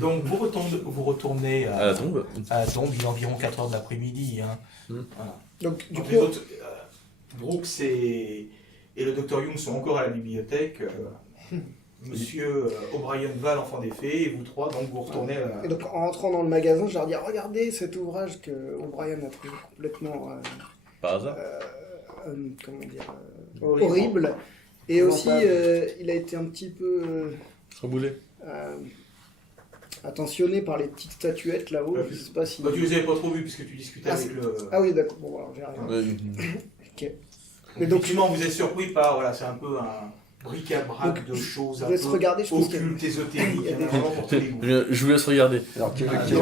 Donc vous retournez À la tombe. à la tombe, il est environ 4h de l'après-midi. Hein. Voilà. Donc, du Donc coup, les autres, Brooks et le Dr Young sont encore à la bibliothèque. Monsieur O'Brien va à l'enfant des fées, et vous trois, donc vous retournez à et donc, en rentrant dans le magasin, je leur dis regardez cet ouvrage que O'Brien a trouvé complètement Par hasard. comment dire horrible. Et aussi, il a été un petit peu Remboulé. attentionné par les petites statuettes là-haut. Je sais pas si. Bah, tu les avais pas trop vus puisque tu discutais avec le... Ah oui, d'accord. Bon, alors j'ai rien. Ok. Mais donc, effectivement, vous êtes surpris par... Voilà, c'est un peu un bric-à-brac de choses un je laisse peu regarder, je pense occultes, ésotériques. il y a des- Vraiment pour tous les goûts. Je vous laisse regarder. Alors, Donc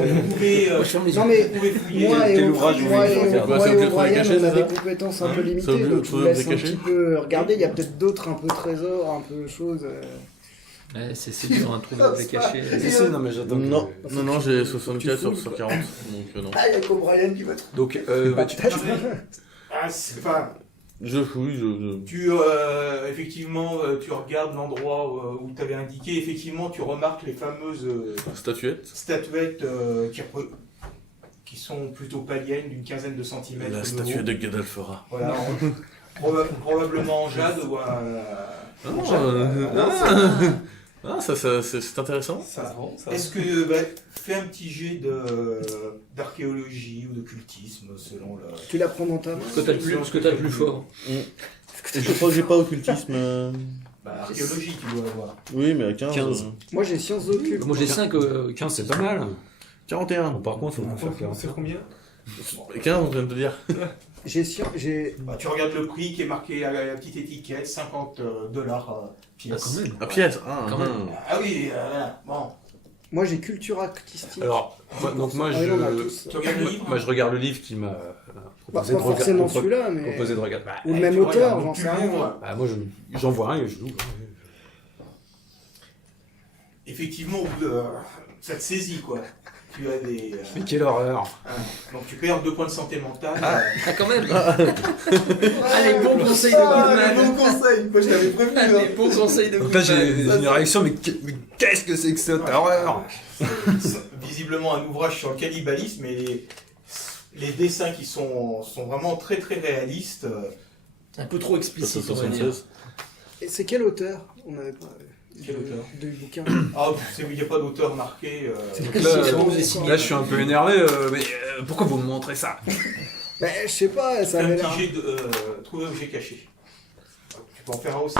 vous pouvez... Non mais vous pouvez fouiller... moi et quel ouvrage vous moi voulez et faire Bah, c'est obligé de O'Brien, cacher, on a c'est des ça compétences un peu C'est limitées, obligé de donc je vous trouver laisse des un cachets. petit peu regarder. Il y a peut-être d'autres un peu trésors, un peu choses. Ouais, c'est dur à trouver avec caché. Si, non, mais j'attends. Non, que- non, j'ai 64 fouilles, sur quoi. 40. Donc non. Ah, il y a qu'O'Brien qui va te... Donc, bah, tu... Ah, c'est pas... Je fouille, Tu, effectivement, tu regardes l'endroit où tu avais indiqué. Effectivement, tu remarques les fameuses Statuette. statuettes qui sont plutôt païennes, d'une quinzaine de centimètres. La de statuette haut. de Gadalfora. Voilà, probablement en jade ou C'est intéressant. Ça se vend, ça. Est-ce que fais un petit jet d'archéologie ou d'occultisme selon le. Tu la prends dans ta main. Ce que t'as le plus fort. Je crois que j'ai pas occultisme. Archéologie, tu dois avoir. Oui, mais à 15. 15. Moi j'ai sciences occultes. Moi j'ai 5. 15, c'est pas mal. 41. Bon, par contre, faut en faire 40. C'est combien 15, on vient de te dire. J'ai Tu regardes le prix qui est marqué à la petite étiquette, $50 pièce. Quand même. À pièce. Quand même. Ah oui, voilà. Bon. Moi j'ai culture artistique. Alors, donc moi, Ah oui, on a tous. Tu regardes le livre. moi, je regarde le livre qui m'a Pas proposé de forcément regarder. celui-là, mais. Proposé de regarder. Ou le même tu auteur, regardes, j'en tu sais rien. l'ouvres. Bah, moi, j'en vois un et je l'ouvre. Effectivement, ça te saisit, quoi. Tu as des... Mais quelle horreur! donc tu perds 2 points de santé mentale. Ah quand même. Allez, bon conseil de Goodman. conseil, moi je t'avais prévenu. Allez, bon conseil de Donc là, j'ai Goodman. une réaction, mais qu'est-ce que c'est que cette horreur? Visiblement un ouvrage sur le cannibalisme et les dessins qui sont vraiment très très réalistes. Un peu trop explicite, on va dire. 76. Et c'est quel auteur? On n'avait pas. Quel auteur De bouquin. Ah, il n'y a pas d'auteur marqué. Donc là, je suis un peu énervé, mais pourquoi vous me montrez ça? Ben, je sais pas, ça Fais un avait l'air. petit jet de trouver objet caché. Tu peux en faire un aussi,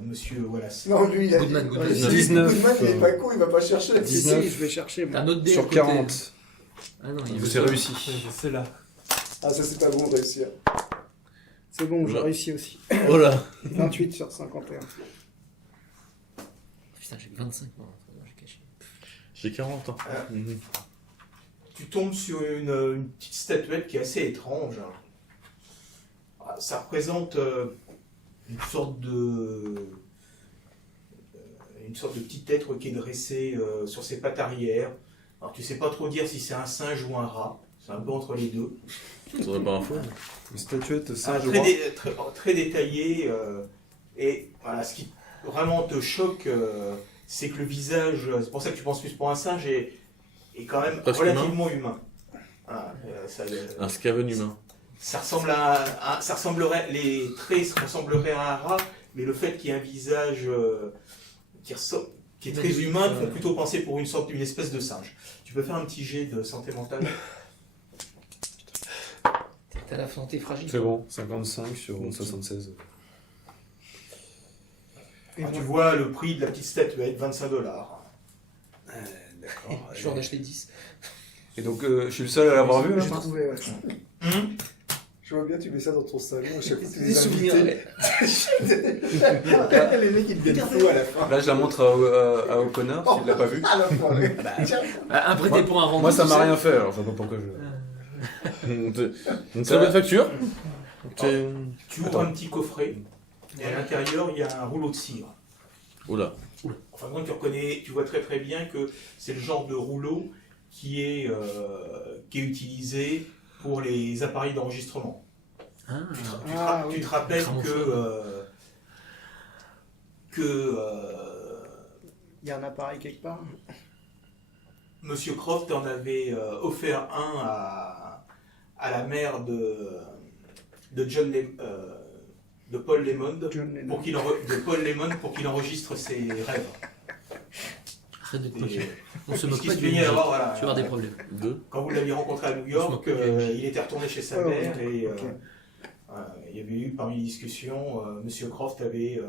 monsieur Wallace. Non, lui, il a Goodman, Goodman. 19. Goodman, il est pas con, il va pas chercher. Si, si, 19. je vais chercher. moi. Un autre dé à Sur côté. 40. Ah non, il Vous veut avez réussi. C'est là. Ah, ça, c'est pas bon de réussir. C'est bon, j'ai Oula. réussi aussi. Oh là. 28 sur 51. Putain, j'ai 25. Bon, j'ai caché. J'ai 40 ans. Mhm. Tu tombes sur une petite statuette qui est assez étrange. Ça représente une sorte de petit être qui est dressé sur ses pattes arrière. Alors tu sais pas trop dire si c'est un singe ou un rat. C'est un peu entre les deux. Ça serait pas un faux. Une statuette Ah, singe très détaillé. Et voilà, ce qui vraiment te choque, c'est que le visage, c'est pour ça que tu penses plus pour un singe, est quand même Presque relativement humain. Voilà, Un scaven humain. ça ressemblerait, les traits ressembleraient à un rat, mais le fait qu'il y ait un visage qui est très humain te font plutôt penser pour une espèce de singe. Tu peux faire un petit jet de santé mentale. T'as la santé fragile. C'est bon, 55 sur 76. Tu vois le prix de la petite statuette, $25. D'accord. Je vais en acheter 10. Et donc, je suis le seul à l'avoir vu, là, J'ai hein. trouvé, ouais. Hum Je vois bien, tu mets ça dans ton salon, à chaque fois que tu Des les souvenirs. invités. ouais. Les mecs, ils deviennent fous à la fin. Là, je la montre à O'Connor, s'il l'a pas vu. À la fin, ouais. Un prêté pour un rendez-vous. Moi, ça m'a tu sais. rien fait, alors je vois pas pourquoi je... Une très belle facture. C'est- Tu ouvres un petit coffret, et à l'intérieur, il y a un rouleau de cire. Oula. Enfin, donc, tu vois très très bien que c'est le genre de rouleau qui est utilisé pour les appareils d'enregistrement. Ah. Tu te rappelles que Il y a un appareil quelque part. Monsieur Croft en avait offert un à la mère de Paul Lemond de Paul Lemond pour qu'il enregistre ses rêves. Arrête de te Et- moquer. On se Parce moque qu'il pas se du plaignait musique. d'avoir, voilà, Tu vas avoir des problèmes. Deux. quand vous l'aviez rencontré à New Je York, m'en rappelle bien. il était retourné chez sa Ouais, mère et ok. il y avait eu parmi les discussions, Monsieur Croft avait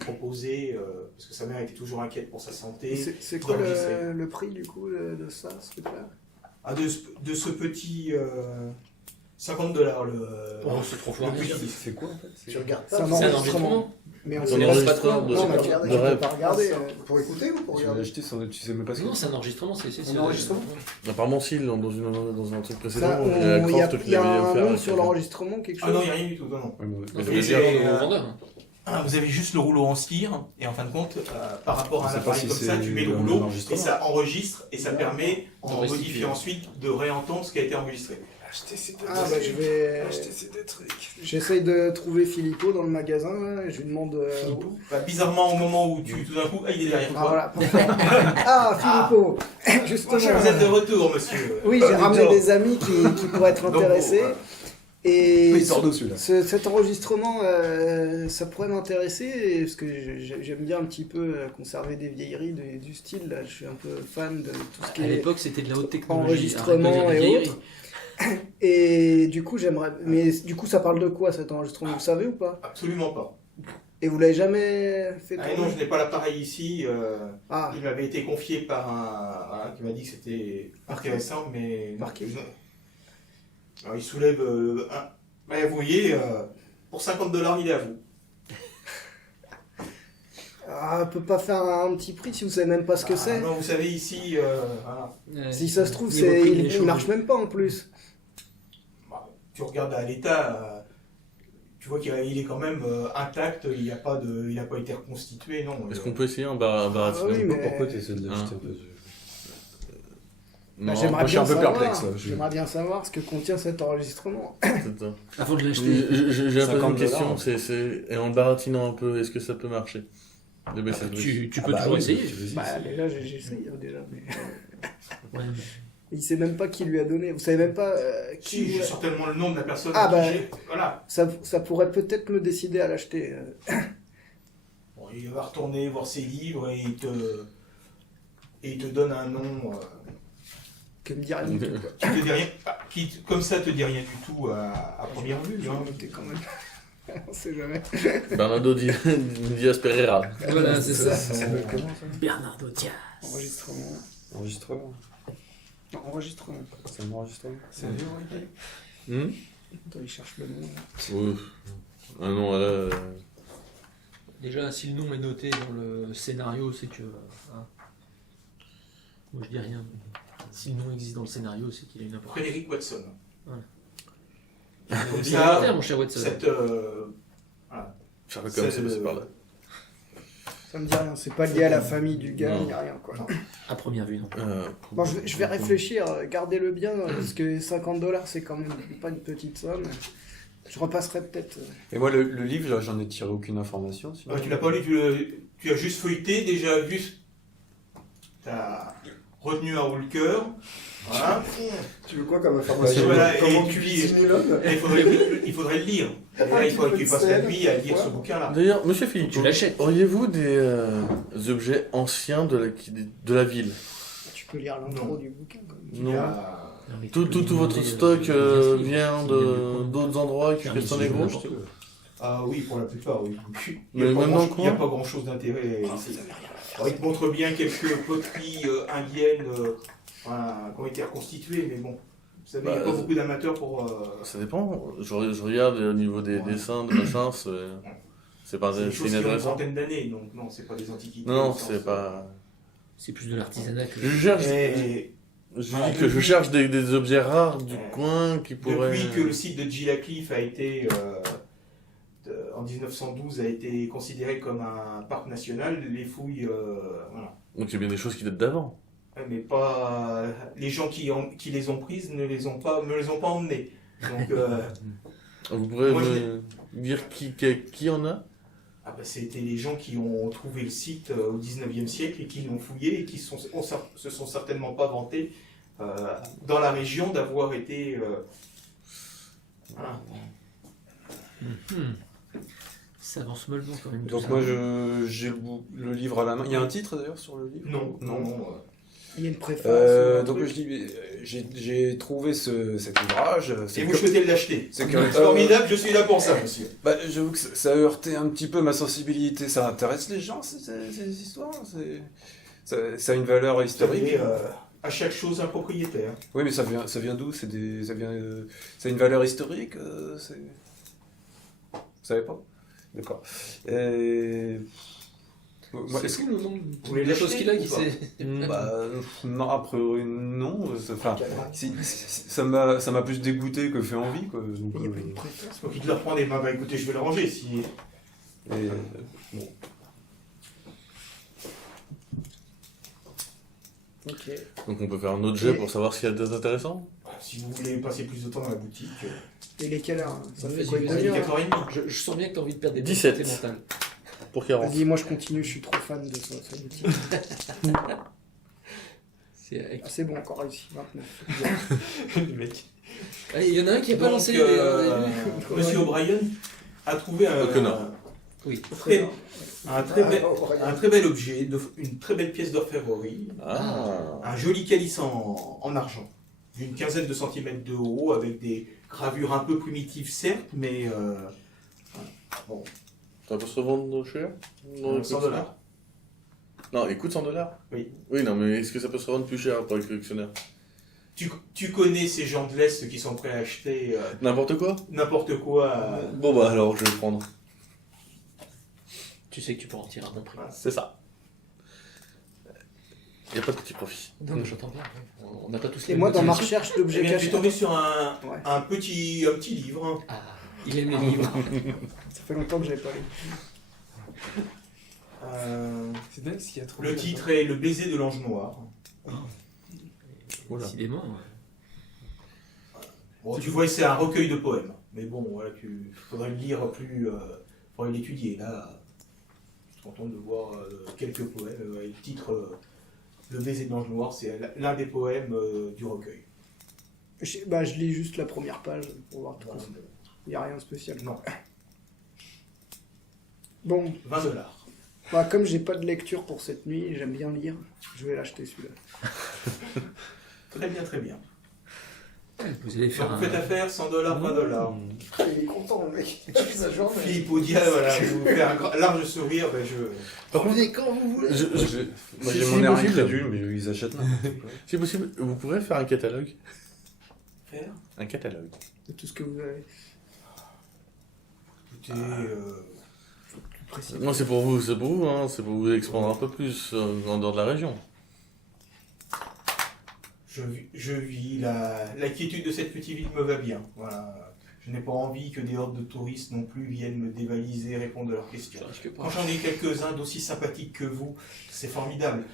proposé, parce que sa mère était toujours inquiète pour sa santé, C'est quoi d'enregistrer. le prix du coup de ça, ce truc-là? De ce petit $50 Oh, c'est trop fort. le petit. C'est quoi, en fait? Tu regardes C'est pas un C'est un enregistrement. enregistrement. Mais on Un sait pas enregistreur de- Non, mais de regarde, rêve. tu peux pas regarder. Pour écouter ou pour Tu l'as regarder acheté sans... Tu sais même pas ce que Non, c'est un enregistrement. C'est Un enregistrement Apparemment, si, dans un truc Ça, précédent, il y a il y a, Croft qui il y a l'avait un offert. nom sur l'enregistrement, quelque chose. Ah non, il n'y a rien du tout, non, non. Ouais, mais- Non, Mais c'est j'ai- au vendeur. Vous avez juste le rouleau en cire, et en fin de compte, par rapport à Je un sais pas appareil si comme ça, c'est tu mets le un rouleau, et enregistrement. ça enregistre, et ça permet, en De restituer. modifiant ensuite, de réentendre ce qui a été enregistré. Acheter ces deux Ah bah je vais... Acheter ces deux trucs. J'essaye de trouver Filippo dans le magasin, là, et je lui demande... Bah, bizarrement, au moment où tout d'un coup, il est derrière Ah toi. voilà, parfait. Ah Filippo, justement. Vous êtes de retour, monsieur. Oui, j'ai ramené des amis qui pourraient être intéressés. Et Il sort dessus, là. cet enregistrement, ça pourrait m'intéresser, parce que j'aime bien un petit peu conserver des vieilleries du style. Là. Je suis un peu fan de tout ce qui À est l'époque, c'était de la haute technologie. enregistrement Arrête de dire et des vieilleries. autres. Et du coup, j'aimerais... Mais du coup, ça parle de quoi, cet enregistrement? Vous savez ou pas? Absolument pas. Et vous l'avez jamais fait Ah tourner? non, je n'ai pas l'appareil ici. Ah, Il m'avait été confié par un qui m'a dit que c'était intéressant, mais non. Marqué. Alors, il soulève ouais, vous voyez, pour $50, il est à vous. on peut pas faire un petit prix si vous savez même pas ce que c'est? Non, vous savez, ici, voilà. Si ça se trouve, Niveau prix, il marche même pas en plus. Bah, tu regardes à l'état, tu vois qu'il est quand même intact, il n'a pas été reconstitué, non. Est-ce qu'on peut essayer un baratine? oui, mais- Pourquoi tu essaies de l'acheter Hein. un peu Non, J'aimerais moi, je suis un bien peu savoir. perplexe, là. J'aimerais bien savoir ce que contient cet enregistrement. c'est ça. Avant de l'acheter. J'ai un peu une 50 question, $. et en le baratinant un peu, est-ce que ça peut marcher de baisser le prix? Tu peux toujours essayer. Bah déjà, j'essaye déjà, mais... Ouais, mais- Il sait même pas qui lui a donné. Vous savez même pas Si, qui... j'ai certainement le nom de la personne Ah, à qui bah. j'ai- Voilà. Ça pourrait peut-être me décider à l'acheter. Bon, il va retourner voir ses livres et il te donne un nom Que me dit rien du tout. Quoi. qui te dit rien, comme ça te dit rien du tout à première vue. Je tu vais vois. noter quand même. On sait jamais. Bernardo Diaz Pereira. Voilà, c'est ça. Ça s'appelle comment, ça? Bernardo Diaz. Enregistrement. Enregistrement. Non, enregistrement. C'est un enregistrement. C'est vieux, oui. Hmm. Attends, il cherche le nom. Là. Ouf. Ah non, là... Déjà, si le nom est noté dans le scénario, c'est que. Hein. Moi, je dis rien. Si le nom existe dans le scénario, c'est qu'il a une importance. Frédéric Watson. Voilà. Comme C'est inventaire, ça, mon cher Watson. cette, Sherlock Holmes, C'est c'est par là. Ça me dit rien. C'est pas lié à la famille du gars, Non. il n'y a rien. Quoi. À première vue, non. Bon, je vais réfléchir. Gardez-le bien, parce que $50, c'est quand même pas une petite somme. Je repasserai peut-être. Et moi, le livre, là, j'en ai tiré aucune information. Sinon. tu l'as pas lu, tu as juste feuilleté, déjà vu. Tu as retenu un Walker. Voilà. Tu veux quoi comme information Voilà, et Comment tu cuisiner l'homme Et il faudrait le lire. Et là, il faudrait que tu passes la nuit à lire ce bouquin-là. D'ailleurs, monsieur Philippe, Tu l'achètes. auriez-vous des objets anciens de la ville? Tu peux lire l'intro Non. du bouquin. Quand même. Il y Non. a- Tout votre stock vient d'autres endroits que Castelnegro? Ah oui, pour la plupart, oui. Mais même dans le Il n'y a coin pas grand-chose d'intérêt ici. Alors, il te montre bien quelques poteries indiennes voilà, qui ont été reconstituées, mais bon. Vous savez, il n'y a pas beaucoup d'amateurs pour... Ça dépend. Je regarde au niveau des dessins, de machin, c'est pas c'est des choses qui ont une inintéressant. centaine d'années, donc non, c'est pas des antiquités. Non, au sens, c'est pas. C'est plus de l'artisanat que. Je cherche. Et Je Voilà, dis que je depuis- cherche des objets rares du coin qui pourraient. depuis que le site de Gillacliff a été, en 1912, a été considéré comme un parc national, les fouilles, voilà. Donc il y a bien des choses qui datent d'avant. Ouais, mais pas les gens qui les ont prises ne les ont pas emmenées. Donc Vous pourrez Moi, me dire qui en a? c'était les gens qui ont trouvé le site au 19e siècle et qui l'ont fouillé et qui se sont certainement pas vantés dans la région d'avoir été voilà. Ça avance mollement quand même. tout Donc ça. moi j'ai le livre à la main. Il y a un titre d'ailleurs sur le livre? Non. Il y a une préface. Donc je dis, j'ai trouvé cet ouvrage. Et vous souhaitez l'acheter. C'est Formidable, je suis là pour ça, monsieur. Bah, j'avoue que ça a heurté un petit peu ma sensibilité. Ça intéresse les gens, ces histoires. Ça a une valeur historique. Vous savez, à chaque chose un propriétaire. Oui, mais ça vient d'où? Ça a une valeur historique. Vous savez pas? D'accord. Moi, C'est cool le nom Vous voulez de la chose l'acheter qu'il a ou qui pas s'est. bah, non, a priori, non. Enfin, ça m'a plus dégoûté que fait envie, quoi. Donc, Il n'y a pas une préface. Donc il te le reprend des mains. Bah écoutez, je vais le ranger si. bon. Ok. Donc on peut faire un autre jet pour savoir s'il y a des intéressants. Si vous voulez passer plus de temps dans la boutique. Et il est quelle heure? Ça fait Vas-y, quoi, une vas-y, demi-heure? 4h30. Je sens bien que t'as envie de perdre des 17. bonnes santé mentale. Pour 40. Vas-y, moi je continue, je suis trop fan de sa boutique. C'est- Ah, c'est bon, encore réussi. 29. Le mec. Ah, il y en a un qui a pas Donc, lancé. Monsieur O'Brien a trouvé O'Connor. Oui. un très bel objet, une très belle pièce d'orfèvrerie, Ah. un joli calice en argent, d'une quinzaine de centimètres de haut, avec des gravures un peu primitives certes, mais bon, Ça peut se revendre cher? Non, 100 $. Non, il coûte 100 $? Oui. Oui, non, mais est-ce que ça peut se revendre plus cher pour les collectionneurs? Tu connais ces gens de l'Est qui sont prêts à acheter N'importe quoi? n'importe quoi. Bon bah alors je vais le prendre. Tu sais que tu peux en tirer un bon prix. C'est ça. Il n'y a pas de petit profit. Non, mais j'entends bien. On n'a pas tous Et les moi, mêmes dans ma motivations. recherche Eh d'objets bien, tu es cachés, tombé sur Ouais. un petit livre. Hein. Ah, il aime les livres. ça fait longtemps que j'avais pas lu. C'est dingue ce qu'il y a trouvé. Le titre est Le baiser de l'ange noir. Voilà. Décidément. Bon, tu vois, c'est un recueil de poèmes. Mais bon, voilà, faudrait le lire plus. Faudrait l'étudier. Là, je suis content de voir quelques poèmes. Et le titre Le baiser de l'ange noir, c'est l'un des poèmes du recueil. Je lis juste la première page pour voir tout. Il n'y a rien de spécial. Non, Bon, 20 $. bah, comme j'ai pas de lecture pour cette nuit, j'aime bien lire, je vais l'acheter celui-là. Très bien, très bien. Vous allez faire Donc, un. vous faites affaire, 100 $, 20 $. Il est content, le mec. Toute sa journée. Philippe Audiat, voilà, vous fait un large sourire. Ben Par contre, Venez quand vous voulez. Moi, Si j'ai c'est mon air possible. incrédule, mais ils achètent n'importe quoi. si possible, vous pourrez faire un catalogue. faire. Un catalogue. De tout ce que vous avez. Écoutez, Plus précis. Non, c'est pour vous, hein, c'est pour vous expandre un peu plus en dehors de la région. je vis la quiétude de cette petite ville me va bien. Voilà. Je n'ai pas envie que des hordes de touristes non plus viennent me dévaliser, répondre à leurs questions. Ça risque pas. Quand j'en ai quelques-uns d'aussi sympathiques que vous, c'est formidable.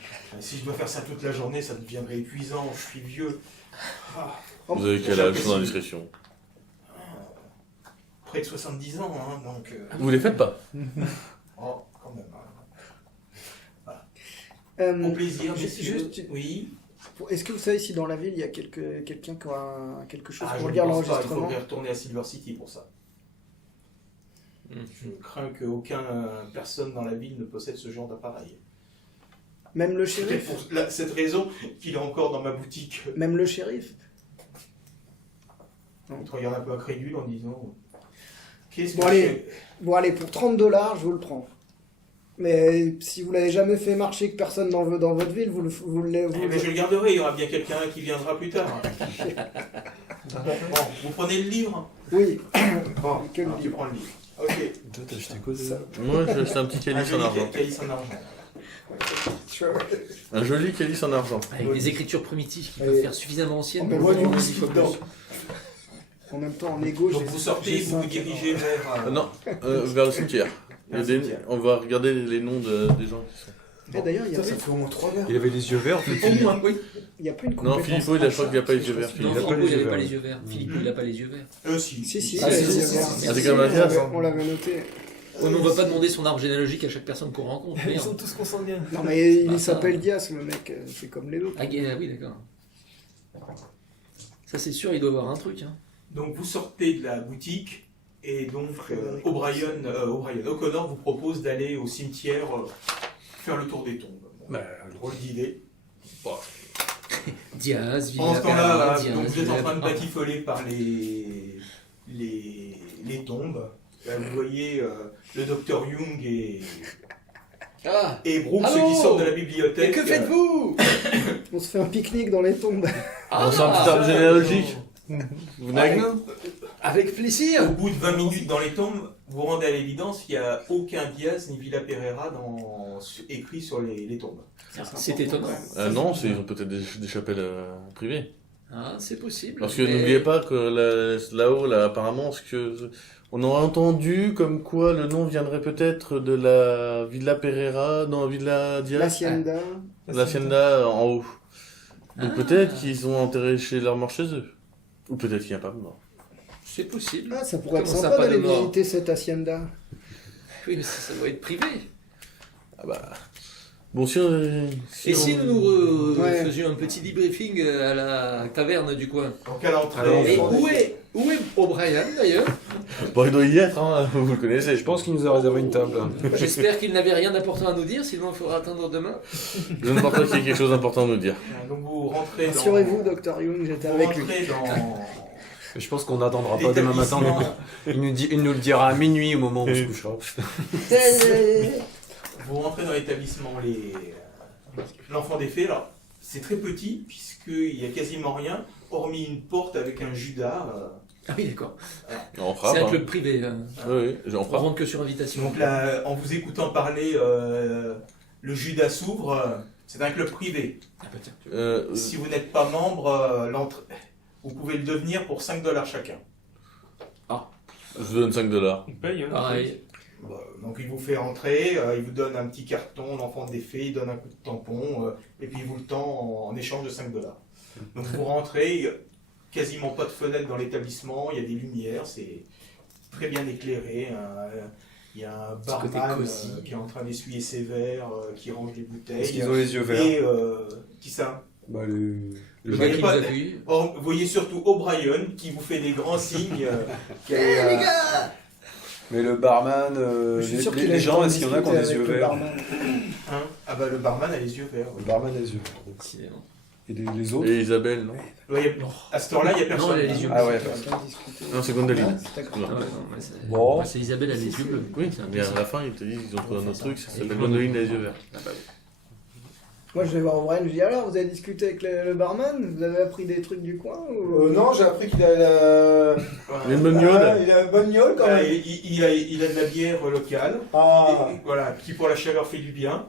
Si je dois faire ça toute la journée, ça deviendrait épuisant. Je suis vieux. Ah, Vous avez quel âge sans indiscrétion? près de 70 ans, hein, donc. Vous les faites pas? Oh, quand même. Au plaisir, messieurs. juste- Oui. Est-ce que vous savez si dans la ville il y a quelqu'un qui a quelque chose Ah, pour je lire ne pense pas, il l'enregistrement? faudrait retourner à Silver City pour ça. Je crains qu'aucune personne dans la ville ne possède ce genre d'appareil. Même le Peut-être shérif? pour cette raison qu'il est encore dans ma boutique. Même le shérif? On te regarde un peu incrédule en disant qu'est-ce Bon, que allez. Bon allez, pour 30 $, je vous le prends. Mais si vous l'avez jamais fait marcher, que personne n'en veut dans votre ville, vous Mais je le garderai, il y aura bien quelqu'un qui viendra plus tard. Bon, vous prenez le livre? Oui. Bon, Que le alors, tu livre. prends le livre. Ok. Toi, t'as acheté quoi Ça- Moi, j'ai acheté un petit Un calice en joli argent. calice en argent. Un joli calice en argent. Avec des écritures primitives qui Et- peuvent faire suffisamment anciennes. On peut pour voir du voir whisky 10 fois dedans. plus. En même temps, en égo, Donc j'ai- vous sortez, j'ai vous vous cinq, dirigez vers... Non, vers le cimetière. Il y a Vers le des- cimetière. On va regarder les noms des gens qui sont. Eh, d'ailleurs, il y a Putain, ça pas- fait au moins 3 verres. Il avait les yeux verts, en fait. Au moins, oui. il y a pas une Non, compétence Philippot, il a, je crois qu'il a pas les yeux achat, verts. je Non, Il a pas Franco, les il yeux n'avait pas verts. les yeux verts. Philippot, il n'a pas les yeux verts. Si. Si, si, Ah, il a si, les si, yeux si, verts. si, Ah, c'est si, comme si. Mathias. On l'avait noté. Oh, mais on va pas demander son arbre généalogique à chaque personne qu'on rencontre. Ils merde. sont tous consanguins. Non, mais il Bah, ça- s'appelle Dias, le mec, c'est comme les autres. Ah, oui, d'accord. Ça, c'est sûr, il doit avoir un truc. Hein. Donc vous sortez de la boutique et donc Frédéric. O'Connor vous propose d'aller au cimetière faire le tour des tombes. Bon, drôle d'idée. Diaz, En ce temps-là, Villa, voilà, Diaz, donc vous êtes en train de Villa- batifoler par les tombes. Là, vous voyez le docteur Young Ah, et Brooks Allô qui sortent de la et bibliothèque. que faites-vous On se fait un pique-nique dans les tombes. On sort un petit arbre généalogique. Vous venez avec nous? Avec plaisir. Au bout de 20 minutes dans les tombes, vous vous rendez à l'évidence, il n'y a aucun Diaz ni Villa Pereira écrit sur les tombes. C'est étonnant. Non, ils ont peut-être des chapelles privées. Ah, c'est possible. Parce que mais- n'oubliez pas que là-haut, là, apparemment, on aurait entendu comme quoi le nom viendrait peut-être de la Villa Pereira, non, Villa Diaz, L'Hacienda. l'Hacienda en haut. Donc Ah. peut-être qu'ils ont enterré leur mort chez eux. Ou peut-être qu'il n'y a pas de mort. C'est possible. Ah, ça pourrait être Comment ça, sympa pas de d'aller mort visiter cette Hacienda. Oui, mais ça doit être privé. Ah bah. Bon, si on. Et si nous Ouais. faisions un petit debriefing à la taverne du coin? Donc à l'entrée, Alors, Et où est O'Brien d'ailleurs? Bon, il doit y être, hein, vous le connaissez, Je pense qu'il nous a réservé une table. J'espère qu'il n'avait rien d'important à nous dire, sinon il faudra attendre demain. Je ne pense pas qu'il y ait quelque chose d'important à nous dire. donc vous rentrez dans... Rassurez-vous, Dr. Young, j'étais Vous avec lui. rentrez dans... Je pense qu'on n'attendra pas demain matin. l'établissement. Donc il nous le dira à minuit au moment où on se couchera. Vous rentrez dans l'établissement l'enfant des fées. Alors, c'est très petit, puisqu'il n'y a quasiment rien, hormis une porte avec un Judas. Ah oui, d'accord. On C'est frappe. un Hein. club privé. Oui, oui, on On frappe. rentre que sur invitation. Donc là, en vous écoutant parler, le Judas s'ouvre. C'est un club privé. Ah bah tiens. Si vous n'êtes pas membre, vous pouvez le devenir pour 5 $ chacun. Je vous donne 5 $. On paye, hein. Pareil. Donc il vous fait rentrer, il vous donne un petit carton, l'enfant des fées, il donne un coup de tampon, et puis il vous le tend en échange de 5 $. Donc vous rentrez, il y a quasiment pas de fenêtre dans l'établissement, il y a des lumières, c'est très bien éclairé. Il y a un Petit côté barman cosy. qui est en train d'essuyer ses verres, qui range les bouteilles. Est-ce qu'ils ont les yeux verts? Et qui ça? Bah, Le Je gars voyais qui pas- nous accueille. Or, vous voyez surtout O'Brien qui vous fait des grands signes. Mais le barman, Je suis sûr qu'il a les le gens, temps de est-ce qu'il y en a qui ont discuter des yeux avec le verts? barman. Hein ah bah le barman a les yeux verts. Le barman a les yeux verts. Décidément. Et les autres? Et Isabelle, non? Ouais, à cette heure-là, il n'y a personne. Non, elle a les yeux Ah ouais. Non, c'est Gwendoline. Ah Non. ouais, non, mais c'est- Bon. c'est Isabelle, elle a les yeux bleus. Oui, C'est un mais à plaisir. la fin, ils te disent qu'ils ont trouvé un autre truc, ça Et s'appelle moi, Gwendoline les yeux verts. Ah bah oui. Moi, je vais voir O'Brien, je dis alors, vous avez discuté avec le barman? Vous avez appris des trucs du coin ou... Non, j'ai appris qu'il a la... Il y a une bonne gueule. Il a une bonne gueule quand Voilà, même. il a de la bière locale, Ah, et voilà, qui pour la chaleur fait du bien.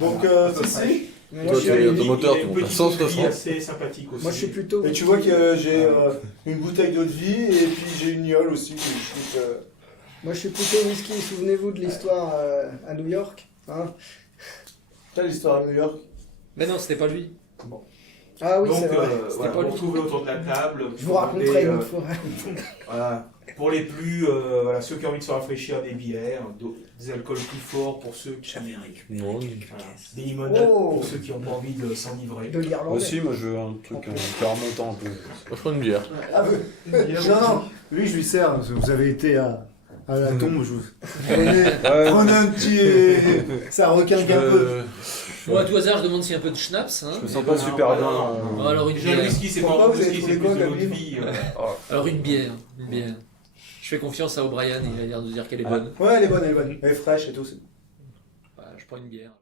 donc si. Mais moi, Toi, je tu suis, es Il automoteur, a tu une montes à petite 160. bouteille assez sympathique aussi. moi, je suis plutôt... Et tu vois que j'ai une bouteille d'eau de vie et puis j'ai une gnôle aussi. Que je trouve Moi, je suis plutôt whisky. Souvenez-vous de l'histoire à New York. Hein T'as l'histoire à New York. Mais non, c'était pas lui. Ah oui, Donc c'est vrai. voilà, pas vous lui. retrouvez autour de la table. Je vous raconterai une demandez, autre fois. voilà, pour les plus, voilà, ceux qui ont envie de se rafraîchir, des bières, des alcools plus forts pour ceux qui... Non, Voilà, des limonades Oh. pour ceux qui n'ont pas envie de s'enivrer. De l'Irlandais. Aussi, moi je veux un truc qui remonte un peu. je prends une bière. Ah, non, non, lui je lui sers. Parce que vous avez été à la tombe, je vous. Prenez un petit. Ça requinque un peu. Bon, à tout hasard, je demande s'il y a un peu de schnapps. Hein. Je me sens pas super bien. Ah, alors une Déjà, le bière. whisky, c'est Pourquoi pas un vous avez whisky, trouvé c'est quoi plus de comme l'eau de livre vie. Alors une bière. Une bière. Je fais confiance à O'Brien, il a l'air de dire qu'elle est bonne. Ouais, elle est bonne, elle est bonne. Elle est fraîche et tout. Bah, je prends une bière.